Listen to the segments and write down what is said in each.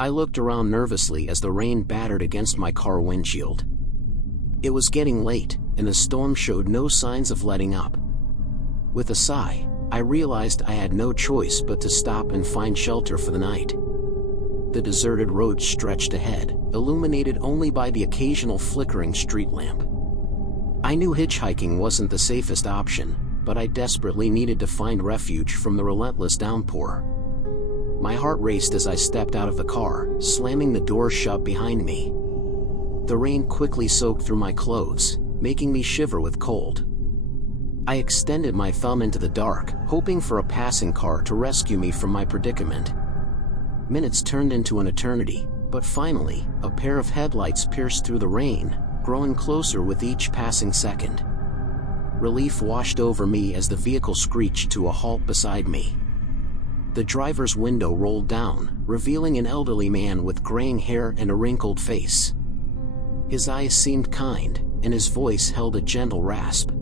I looked around nervously as the rain battered against my car windshield. It was getting late, and the storm showed no signs of letting up. With a sigh, I realized I had no choice but to stop and find shelter for the night. The deserted road stretched ahead, illuminated only by the occasional flickering street lamp. I knew hitchhiking wasn't the safest option, but I desperately needed to find refuge from the relentless downpour. My heart raced as I stepped out of the car, slamming the door shut behind me. The rain quickly soaked through my clothes, making me shiver with cold. I extended my thumb into the dark, hoping for a passing car to rescue me from my predicament. Minutes turned into an eternity, but finally, a pair of headlights pierced through the rain, growing closer with each passing second. Relief washed over me as the vehicle screeched to a halt beside me. The driver's window rolled down, revealing an elderly man with graying hair and a wrinkled face. His eyes seemed kind, and his voice held a gentle rasp.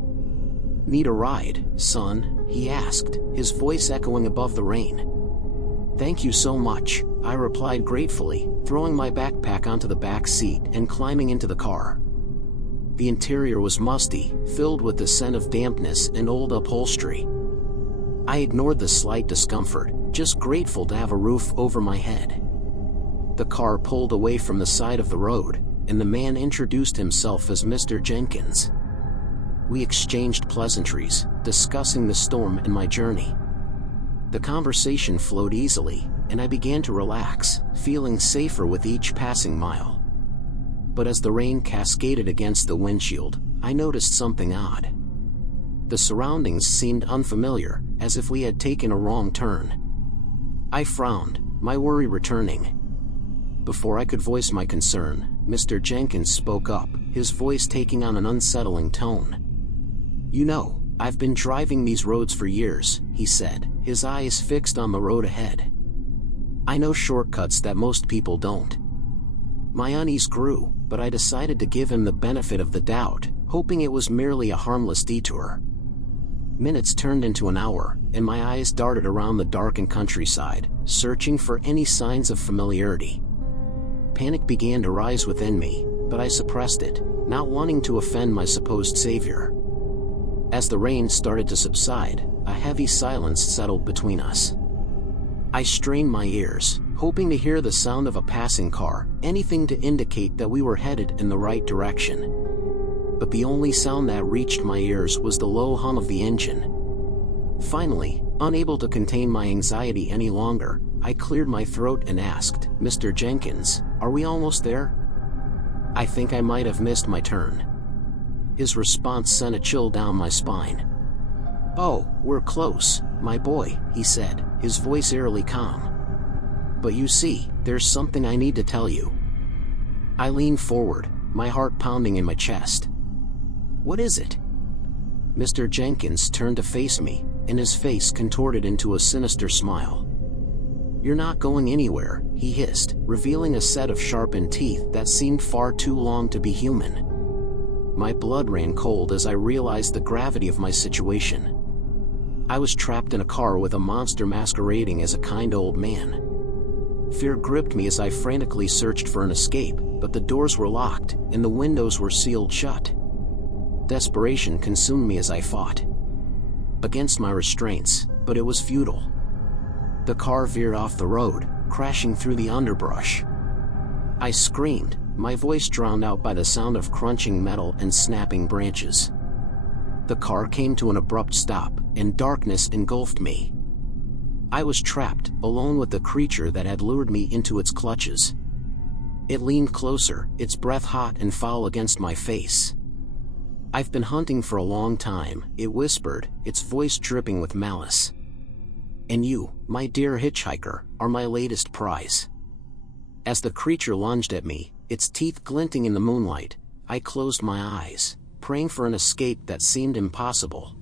"Need a ride, son?" he asked, his voice echoing above the rain. "Thank you so much," I replied gratefully, throwing my backpack onto the back seat and climbing into the car. The interior was musty, filled with the scent of dampness and old upholstery. I ignored the slight discomfort, just grateful to have a roof over my head. The car pulled away from the side of the road, and the man introduced himself as Mr. Jenkins. We exchanged pleasantries, discussing the storm and my journey. The conversation flowed easily, and I began to relax, feeling safer with each passing mile. But as the rain cascaded against the windshield, I noticed something odd. The surroundings seemed unfamiliar, as if we had taken a wrong turn. I frowned, my worry returning. Before I could voice my concern, Mr. Jenkins spoke up, his voice taking on an unsettling tone. "You know, I've been driving these roads for years," he said, his eyes fixed on the road ahead. "I know shortcuts that most people don't." My unease grew, but I decided to give him the benefit of the doubt, hoping it was merely a harmless detour. Minutes turned into an hour, and my eyes darted around the darkened countryside, searching for any signs of familiarity. Panic began to rise within me, but I suppressed it, not wanting to offend my supposed savior. As the rain started to subside, a heavy silence settled between us. I strained my ears, hoping to hear the sound of a passing car, anything to indicate that we were headed in the right direction. But the only sound that reached my ears was the low hum of the engine. Finally, unable to contain my anxiety any longer, I cleared my throat and asked, "Mr. Jenkins, are we almost there? I think I might have missed my turn." His response sent a chill down my spine. "Oh, we're close, my boy," he said, his voice eerily calm. "But you see, there's something I need to tell you." I leaned forward, my heart pounding in my chest. "What is it?" Mr. Jenkins turned to face me, and his face contorted into a sinister smile. "You're not going anywhere," he hissed, revealing a set of sharpened teeth that seemed far too long to be human. My blood ran cold as I realized the gravity of my situation. I was trapped in a car with a monster masquerading as a kind old man. Fear gripped me as I frantically searched for an escape, but the doors were locked, and the windows were sealed shut. Desperation consumed me as I fought against my restraints, but it was futile. The car veered off the road, crashing through the underbrush. I screamed, my voice drowned out by the sound of crunching metal and snapping branches. The car came to an abrupt stop, and darkness engulfed me. I was trapped, alone with the creature that had lured me into its clutches. It leaned closer, its breath hot and foul against my face. "I've been hunting for a long time," it whispered, its voice dripping with malice. "And you, my dear hitchhiker, are my latest prize." As the creature lunged at me, its teeth glinting in the moonlight, I closed my eyes, praying for an escape that seemed impossible.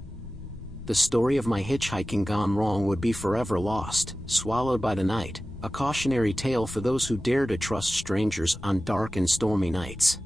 The story of my hitchhiking gone wrong would be forever lost, swallowed by the night, a cautionary tale for those who dare to trust strangers on dark and stormy nights.